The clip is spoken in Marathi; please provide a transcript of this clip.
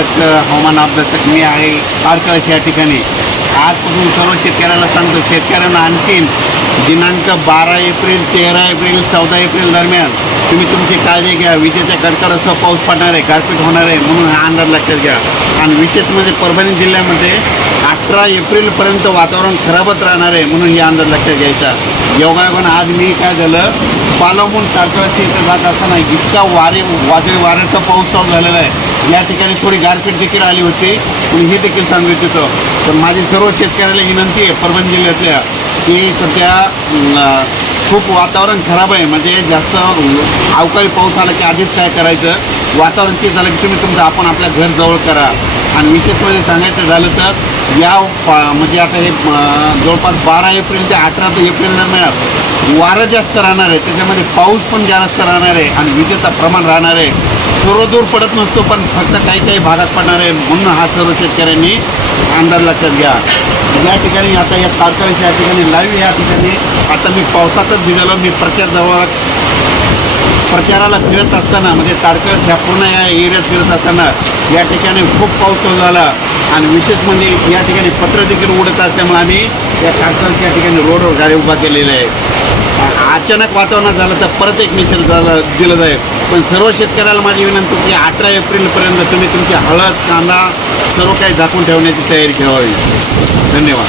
निरीक्षक हवामान अभ्यासक मी आहे तारकळस या ठिकाणी. आजपासून सर्व शेतकऱ्याला सांगतो, शेतकऱ्यांना आणखीन दिनांक 12 एप्रिल, 13 एप्रिल, 14 एप्रिल दरम्यान तुम्ही तुमची काळजी घ्या. विजेच्या कडकडासह पाऊस पडणार आहे, गारपीट होणार आहे, म्हणून हा अंदाज लक्षात घ्या. आणि विशेष म्हणजे परभणी जिल्ह्यामध्ये 18 एप्रिलपर्यंत वातावरण खराबच राहणार आहे, म्हणून हे अंदाज लक्षात घ्यायचा. योगायोगानं आज मी काय झालं, पालवून तारकळस इथं जात असताना इतका वादळी वाऱ्याचा पाऊस चालू झालेला आहे. या ठिकाणी थोडी गारपीट देखील आली होती, पण हे देखील सांगू इच्छितो. तर माझी सर्व शेतकऱ्याला विनंती आहे परभणी जिल्ह्यातल्या की सध्या खूप वातावरण खराब आहे. म्हणजे जास्त अवकाळी पाऊस आला की आधीच काय करायचं, वातावरण ते झालं की तुम्ही तुमचं आपण आपल्या घर जवळ करा. आणि विशेषमध्ये सांगायचं झालं तर या म्हणजे आता हे जवळपास 12 एप्रिल ते 18 एप्रिल दरम्यान वारं जास्त राहणार आहे, त्याच्यामध्ये पाऊस पण जास्त राहणार आहे आणि विजेचं प्रमाण राहणार आहे. सर्व दूर पडत नसतो, पण फक्त काही काही भागात पडणार आहे, म्हणून हा सर्व शेतकऱ्यांनी अंदाज लक्षात घ्या. या ठिकाणी आता या तारकळस या ठिकाणी लाईव्ह या ठिकाणी आता मी पावसातच भिजलो. मी प्रचाराला फिरत असताना म्हणजे तारकळस ह्या पूर्ण या एरियात फिरत असताना या ठिकाणी खूप पाऊस चालू झाला. आणि विशेष म्हणजे या ठिकाणी पत्र देखील उडत असल्यामुळे आम्ही या तारकळस या ठिकाणी रोडवर गाडी उभा केलेले आहे. अचानक वातावरण झालं तर परत एक निषेध दिलं जाईल. पण सर्व शेतकऱ्याला माझी विनंती की 18 एप्रिलपर्यंत तुम्ही तुमची हळद, कांदा सर्व काही झाकून ठेवण्याची तयारी ठेवावी. धन्यवाद.